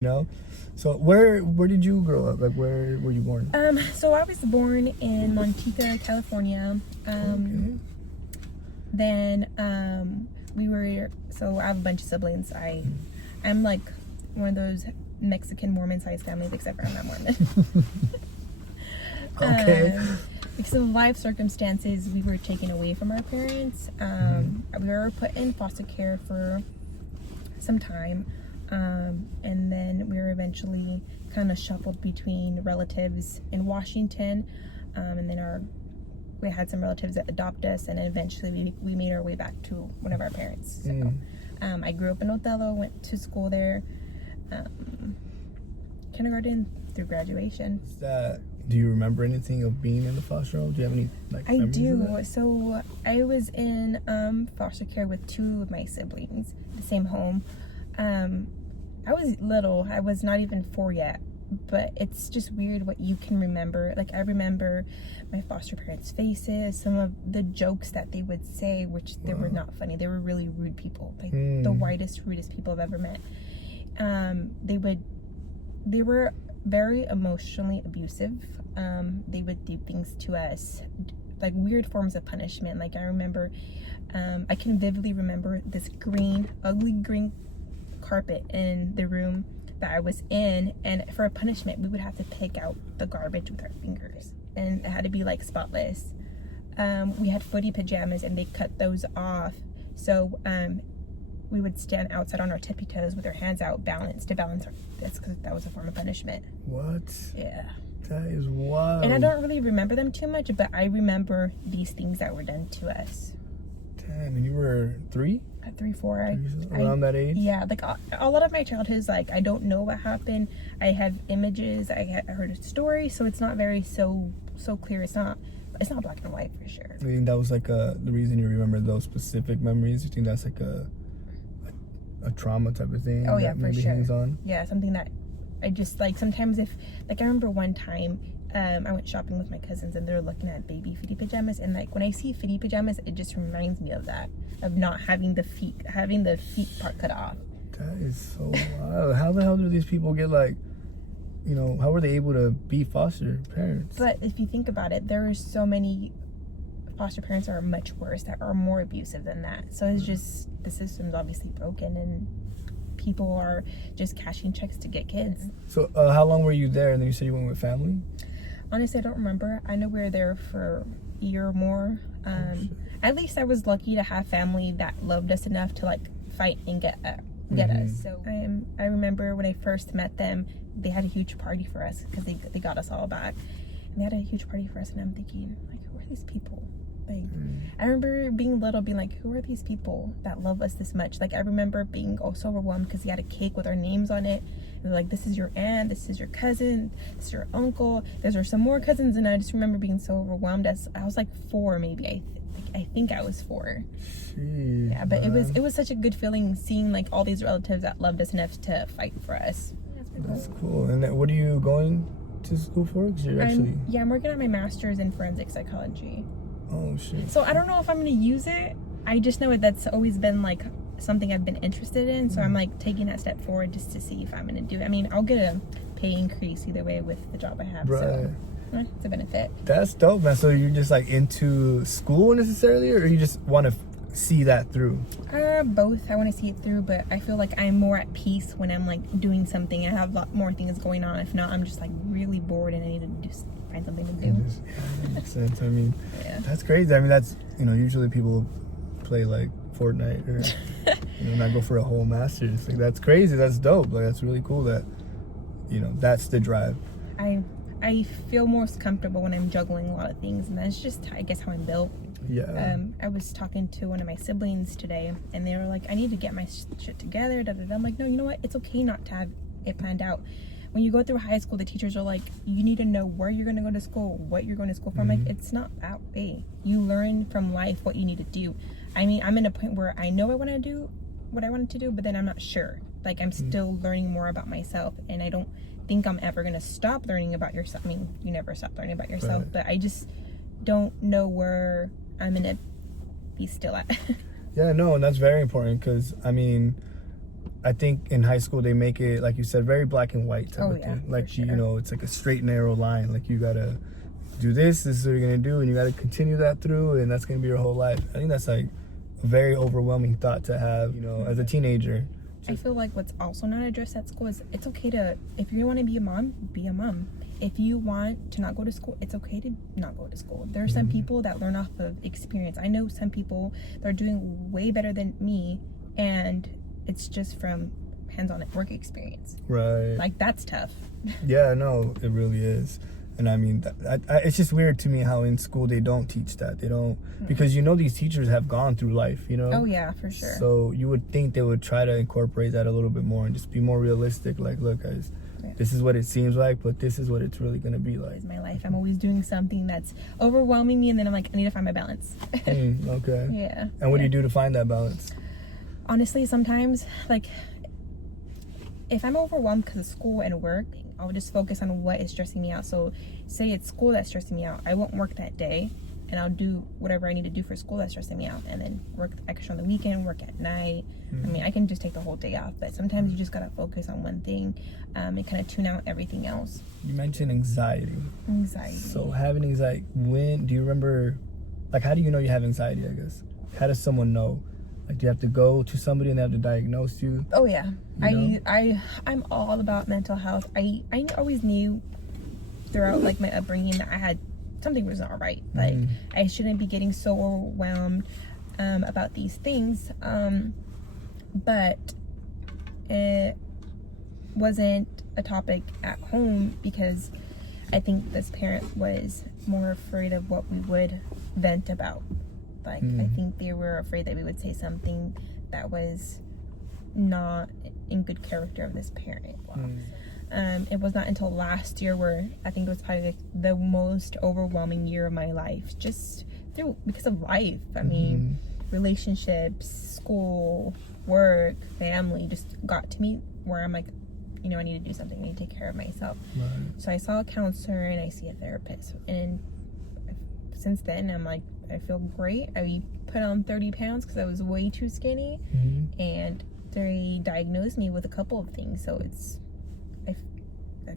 So where did you grow up? Like, where were you born? So I was born in Montego, California. Okay. Then so I have a bunch of siblings. I'm like one of those Mexican Mormon sized families, except for I'm not Mormon. Okay. Because of life circumstances, we were taken away from our parents. We were put in foster care for some time. And then we were eventually kind of shuffled between relatives in Washington. And then we had some relatives that adopt us, and eventually we made our way back to one of our parents. So, I grew up in Othello, went to school there, kindergarten through graduation. Do you remember anything of being in the foster home? Do you have any I memories do. of that? So I was in foster care with two of my siblings, the same home. I was little. I was not even 4 yet. But it's just weird what you can remember. Like, I remember my foster parents' faces, some of the jokes that they would say, which they were not funny. They were really rude people. Like, the whitest, rudest people I've ever met. They were very emotionally abusive. They would do things to us, like weird forms of punishment. Like, I remember, I can vividly remember this ugly green carpet in the room that I was in, and for a punishment we would have to pick out the garbage with our fingers, and it had to be like spotless. We had footy pajamas, and they cut those off, so we would stand outside on our tippy toes with our hands out that's because that was a form of punishment. What? Yeah, that is wild. And I don't really remember them too much, but I remember these things that were done to us. Damn. And you were 3? At 3, 4, around that age? Yeah, like a lot of my childhood is like, I don't know what happened. I have images, I heard a story, so it's not very so clear. It's not black and white for sure. I think that was like the reason you remember those specific memories. You think that's like a trauma type of thing? Oh yeah, for sure. Hangs on? Yeah, something that I just like. Sometimes I remember one time I went shopping with my cousins, and they're looking at baby footy pajamas, and like when I see footy pajamas, it just reminds me of that, of not having the feet part cut off. That is so wild. How the hell do these people get, like, how were they able to be foster parents? But if you think about it, there are so many foster parents that are much worse, that are more abusive than that. So it's just, the system's obviously broken, and people are just cashing checks to get kids. So how long were you there? And then you said you went with family? Honestly, I don't remember. I know we were there for a year or more. At least I was lucky to have family that loved us enough to like fight and get us. So I remember when I first met them, they had a huge party for us because they got us all back, and they had a huge party for us. And I'm thinking, like, who are these people? Like, I remember being little, being like, who are these people that love us this much? Like, I remember being so overwhelmed because he had a cake with our names on it. They're like, this is your aunt, this is your cousin, this is your uncle, these are some more cousins. And I just remember being so overwhelmed. I was like 4, maybe. I think I was 4. Jeez, yeah, but it was such a good feeling seeing like all these relatives that loved us enough to fight for us. That's cool. And then, what are you going to school for? 'Cause you're I'm working on my master's in forensic psychology. Oh shit. So I don't know if I'm gonna use it. I just know that's always been like something I've been interested in. So I'm like taking that step forward just to see if I'm gonna do it. I mean, I'll get a pay increase either way with the job I have. Right. So it's a benefit. That's dope, man. So you're just like into school necessarily, or you just want to see that through? Both. I want to see it through, but I feel like I'm more at peace when I'm like doing something. I have a lot more things going on. If not, I'm just like really bored and I need to just find something to do. That makes sense. I mean, yeah. That's crazy. I mean, that's, usually people play like Fortnite or not go for a whole master's. Like, that's crazy. That's dope. Like, that's really cool that that's the drive. I feel most comfortable when I'm juggling a lot of things, and that's just, I guess, how I'm built. Yeah. I was talking to one of my siblings today, and they were like, I need to get my shit together. I'm like, no, you know what? It's okay not to have it planned out. When you go through high school, the teachers are like, you need to know where you're going to go to school, what you're going to school for. I'm like, it's not that way. You learn from life what you need to do. I mean, I'm in a point where I know I want to do what I wanted to do, but then I'm not sure. Like, I'm still learning more about myself, and I don't think I'm ever going to stop learning about yourself. I mean, you never stop learning about yourself, right. But I just don't know where I'm going to be still at. Yeah, no, and that's very important because, I mean, I think in high school they make it, like you said, very black and white type of thing. Like, sure. you know, it's like a straight, narrow line. Like, you gotta do this is what you're gonna do, and you gotta continue that through, and that's gonna be your whole life. I think that's like a very overwhelming thought to have, you know, as a teenager. I feel like what's also not addressed at school is it's okay to, if you want to be a mom, be a mom. If you want to not go to school, it's okay to not go to school. There are some people that learn off of experience. I know some people that are doing way better than me, and it's just from hands-on work experience. Right. Like, that's tough. Yeah, no, it really is. And I mean, it's just weird to me how in school they don't teach that. They don't, because you know these teachers have gone through life, you know? Oh, yeah, for sure. So you would think they would try to incorporate that a little bit more and just be more realistic. Like, look, guys, this is what it seems like, but this is what it's really going to be like. It's my life. I'm always doing something that's overwhelming me, and then I'm like, I need to find my balance. Okay. Yeah. And what do you do to find that balance? Honestly, sometimes, like, if I'm overwhelmed because of school and work, I'll just focus on what is stressing me out. So say it's school that's stressing me out, I won't work that day, and I'll do whatever I need to do for school that's stressing me out, and then work extra on the weekend, work at night. I mean, I can just take the whole day off, but sometimes you just gotta focus on one thing, and kind of tune out everything else. You mentioned anxiety. So having anxiety, when do you remember, like, how do you know you have anxiety, I guess? How does someone know? Like, do you have to go to somebody and they have to diagnose you? Oh yeah, I'm all about mental health. I always knew throughout like my upbringing that I had something was not right. Like, I shouldn't be getting so overwhelmed about these things. But it wasn't a topic at home because I think this parent was more afraid of what we would vent about. Like, I think they were afraid that we would say something that was not in good character of this parent. It was not until last year where I think it was probably like the most overwhelming year of my life, just because of life. I mean, relationships, school, work, family just got to me where I'm like, you know, I need to do something. I need to take care of myself. Right. So I saw a counselor and I see a therapist, and since then I'm like, I feel great. I put on 30 pounds because I was way too skinny, and they diagnosed me with a couple of things. So I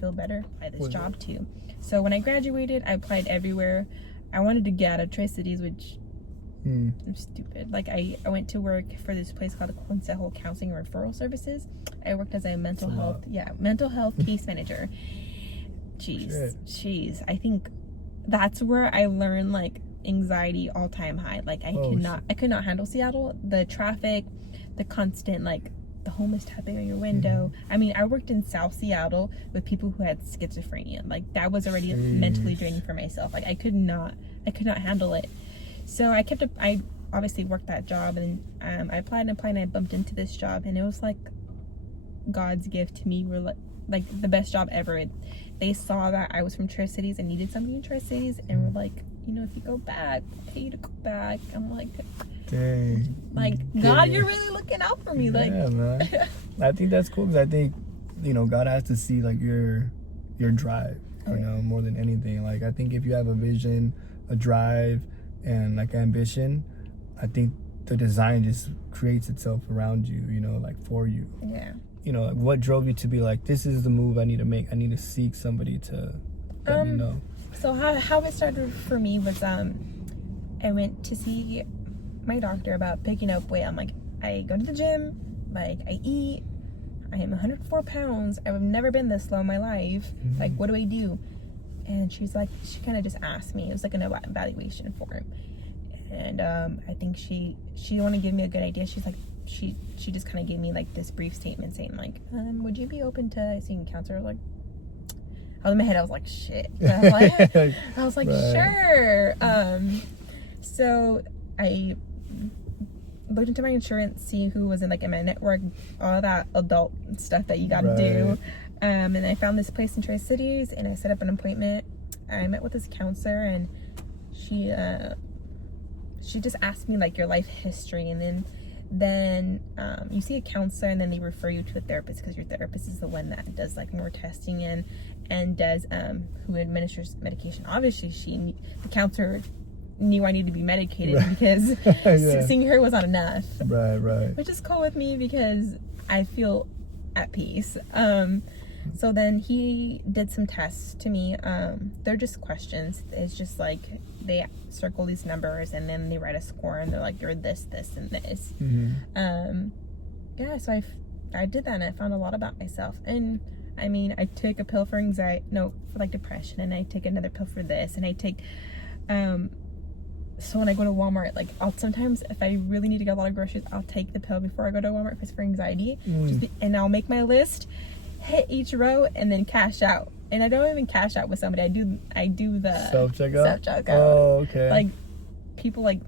feel better at this job too. So when I graduated, I applied everywhere. I wanted to get out of Tri-Cities, which I'm stupid. Like, I went to work for this place called Consejo Counseling and Referral Services. I worked as a mental health case manager. Jeez. I think that's where I learned like anxiety all-time high. Like, I could not handle Seattle, the traffic, the constant like the homeless tapping on your window. I mean, I worked in South Seattle with people who had schizophrenia. Like, that was already mentally draining for myself. Like, I could not handle it. So I obviously worked that job, and I applied and I bumped into this job, and it was like God's gift to me. We're like the best job ever. They saw that I was from Tri-Cities and needed something in Tri-Cities, and were like, you know, if you go back, I'll pay you to go back. I'm like, dang. Like, God, you're really looking out for me. Like, yeah, man. I think that's cool because I think, you know, God has to see like your drive, you know, more than anything. Like, I think if you have a vision, a drive, and like ambition, I think the design just creates itself around you, you know, like for you. Yeah. You know, like, what drove you to be like, this is the move I need to make. I need to seek somebody to let me know. So how it started for me was I went to see my doctor about picking up weight. I'm like, I go to the gym, like, I eat, I am 104 pounds. I've never been this low in my life. Like, what do I do? And she's like, she kind of just asked me. It was like an evaluation form. And I think she wanted to give me a good idea. She's like, she just kind of gave me like this brief statement saying like, would you be open to seeing a counselor? Like, I was in my head, I was like, shit. I was like, sure. So I looked into my insurance, see who was in my network, all that adult stuff that you gotta do. And I found this place in Tri-Cities, and I set up an appointment. I met with this counselor, and she just asked me like your life history, and then you see a counselor, and then they refer you to a therapist, because your therapist is the one that does like more testing and does who administers medication. Obviously, the counselor knew I needed to be medicated because seeing her was not enough. Right. Which is cool with me because I feel at peace. So then he did some tests to me. They're just questions. It's just like they circle these numbers and then they write a score and they're like, you're this, and this. Yeah, so I did that and I found a lot about myself. And I mean, I take a pill for for like depression, and I take another pill for this, and I take, so when I go to Walmart, like sometimes if I really need to get a lot of groceries, I'll take the pill before I go to Walmart if it's for anxiety, and I'll make my list, hit each row, and then cash out. And I don't even cash out with somebody. I do the self-checkout. Oh, okay. Like people like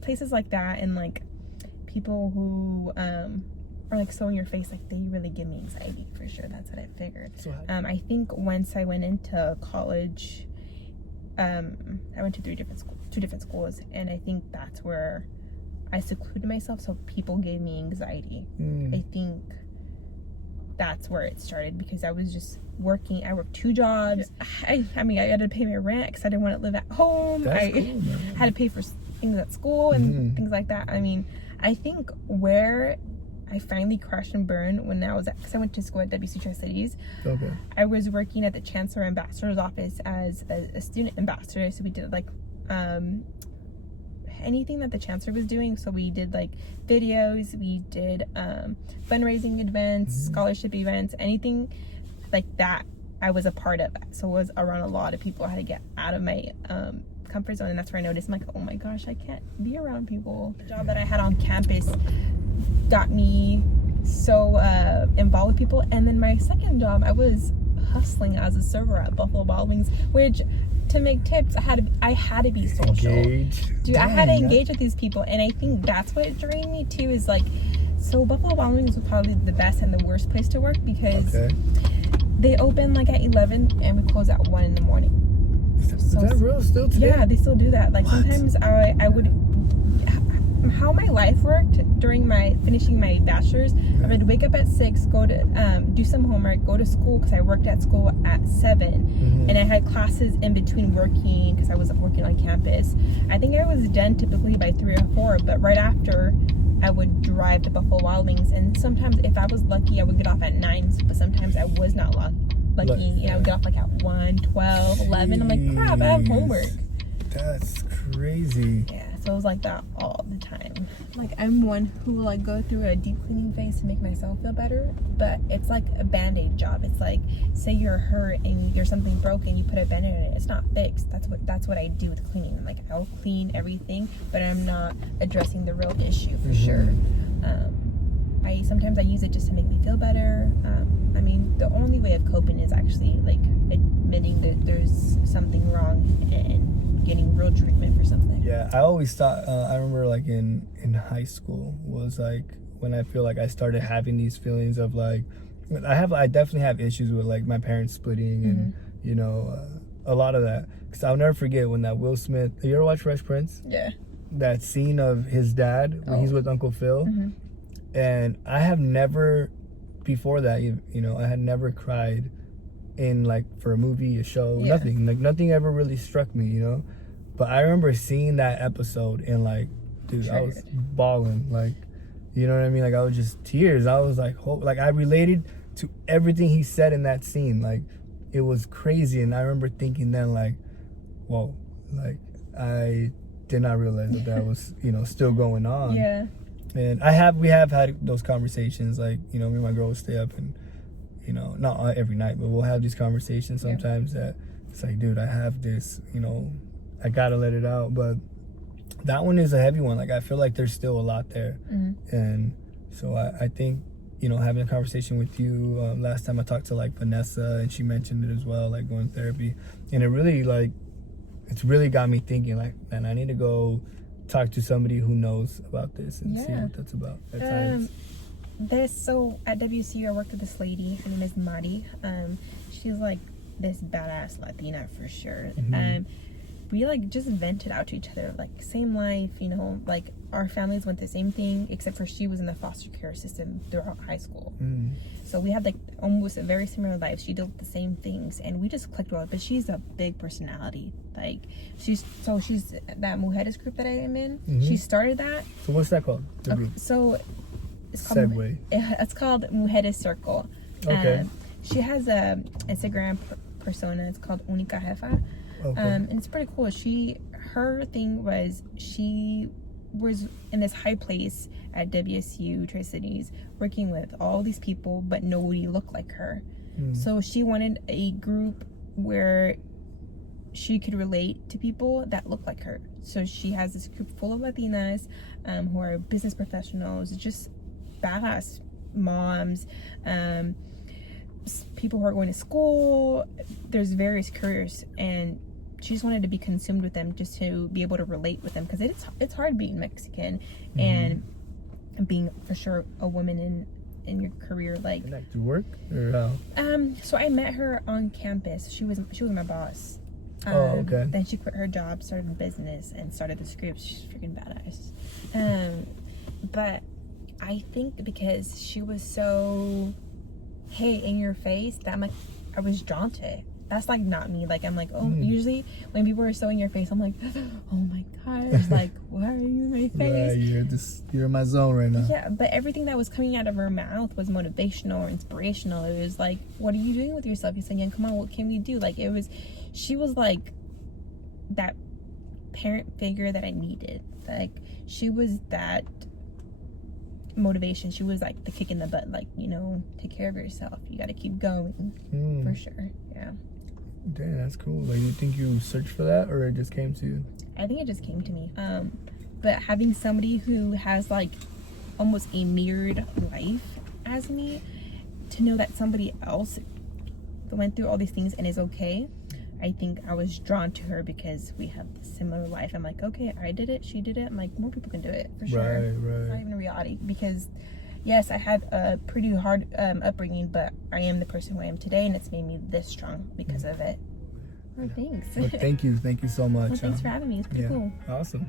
places like that, and like people who or like so in your face, like they really give me anxiety for sure. That's what I figured. So I think once I went into college, I went to two different schools, and I think that's where I secluded myself, so people gave me anxiety. I think that's where it started, because I was just working. I worked 2 jobs. I mean, I had to pay my rent because I didn't want to live at home. That's cool, man. Had to pay for things at school and things like that. I mean, I think where I finally crashed and burned when I was because I went to school at WC Tri-Cities. Okay. I was working at the Chancellor Ambassador's office as a student ambassador. So we did like anything that the Chancellor was doing. So we did like videos, we did fundraising events, scholarship events, anything like that. I was a part of that. So it was around a lot of people. I had to get out of my comfort zone, and that's where I noticed, I'm like, oh my gosh, I can't be around people. The job that I had on campus got me so involved with people. And then my second job, I was hustling as a server at Buffalo Wild Wings, which, to make tips, I had to be social. Dude, I had to engage with these people, and I think that's what drained me too. Is like, so Buffalo Wild Wings was probably the best and the worst place to work, because they open like at 11 and we close at 1 in the morning. Is that real still today? Yeah, they still do that. Like sometimes I would. How my life worked during finishing my bachelor's, I would wake up at 6, go to do some homework, go to school, because I worked at school at 7, and I had classes in between working because I was working on campus. I think I was done typically by 3 or 4, but right after I would drive to Buffalo Wild Wings, and sometimes if I was lucky I would get off at 9, but sometimes I was not lucky. I would get off like at 1, 12, 11. I'm like, crap, I have homework. That's crazy. Yeah, so it was like that all the time. Like, I'm one who will like go through a deep cleaning phase to make myself feel better, but it's like a band-aid job. It's like, say you're hurt and you're something broken, you put a band-aid on it, it's not fixed. That's what I do with cleaning. Like, I'll clean everything, but I'm not addressing the real issue for sure. Sometimes I use it just to make me feel better. I mean, the only way of coping is actually like admitting that there's something wrong and getting real treatment for something. Yeah, I always thought, I remember like in high school was like when I feel like I started having these feelings of like, I definitely have issues with like my parents splitting and, you know, a lot of that. Because I'll never forget when that Will Smith, you ever watch Fresh Prince? Yeah. That scene of his dad when he's with Uncle Phil. And I have never, before that, you know, I had never cried in like for a movie, a show, nothing. Like nothing ever really struck me, you know. But I remember seeing that episode and like, dude, I was bawling. Like, you know what I mean? Like I was just tears. I was like, like I related to everything he said in that scene. Like it was crazy. And I remember thinking then like, whoa, like I did not realize that was, you know, still going on. Yeah. And we have had those conversations, like, you know, me and my girl will stay up and, you know, not every night, but we'll have these conversations sometimes that it's like, dude, I have this, you know, I gotta let it out. But that one is a heavy one. Like, I feel like there's still a lot there. And so I think, you know, having a conversation with you, last time I talked to like Vanessa and she mentioned it as well, like going to therapy. And it really like, it's really got me thinking like, man, I need to go talk to somebody who knows about this and see what that's about at times. So at WCU I worked with this lady. Her name is Mari. She's like this badass Latina for sure. We like just vented out to each other, like same life, you know, like our families went the same thing, except for she was in the foster care system throughout high school. So we had like almost a very similar life. She did the same things and we just clicked well. But she's a big personality. Like she's that Mujeres group that I am in. She started that. So what's that called? The group? So it's called Segue. It's called Mujeres Circle. Okay. She has a Instagram persona. It's called Única Jefa. Okay. And it's pretty cool. Her thing was she was in this high place at WSU Tri-Cities working with all these people, but nobody looked like her. So she wanted a group where she could relate to people that look like her. So she has this group full of Latinas who are business professionals, just badass moms, people who are going to school. There's various careers, and she just wanted to be consumed with them, just to be able to relate with them, because it's hard being Mexican and being, for sure, a woman in your career. Like, to work or how? So I met her on campus. She was my boss. Okay. Then she quit her job, started a business, and started this group. She's freaking badass. But I think because she was so, hey, in your face, that I was drawn to it. That's like not me. Like, I'm like, usually when people are so in your face, I'm like, oh my gosh, like, why are you in my face? Right, you're in my zone right now. Yeah, but everything that was coming out of her mouth was motivational or inspirational. It was like, what are you doing with yourself, Yesenia? Come on, what can we do? Like, she was like that parent figure that I needed. Like, she was that motivation. She was like the kick in the butt, like, take care of yourself. You got to keep going, for sure. Yeah. Dang, that's cool. Like, you think you searched for that, or it just came to you? I think it just came to me. But having somebody who has like almost a mirrored life as me, to know that somebody else went through all these things and is okay, I think I was drawn to her because we have a similar life. I'm like, okay, I did it, she did it. I'm like, more people can do it, for sure. Right. It's not even a reality, because yes, I had a pretty hard upbringing, but I am the person who I am today, and it's made me this strong because of it. Oh, thanks. Well, thank you so much. Well, thanks for having me. It's pretty cool. Awesome.